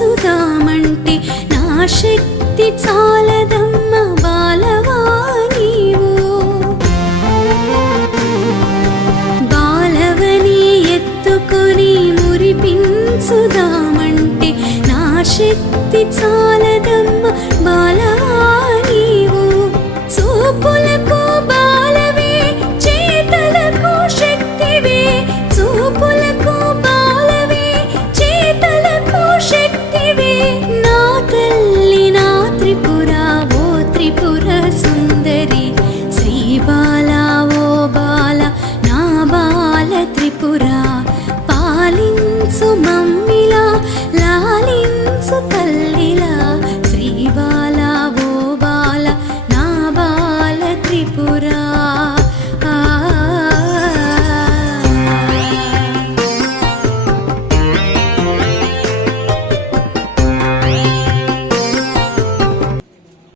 మురిపించుదామంటే నా శక్తి చాలదమ్మ బాలవా నీవు. బాలవని ఎత్తుకొని మురిపించుదామంటే నా శక్తి చాలదమ్మ బాలవా నీవు. చూపులకు బాలవే చేతలకు శక్తివే, చూపులకు బాలవే చేతలకు శక్తివే. నా తల్లి నా త్రిపుర ఓ త్రిపుర సుందరి, శ్రీ బాల ఓ బాల నా బాల త్రిపుర. పాలించు మమ్మిలా లాలించు తల్లిలా.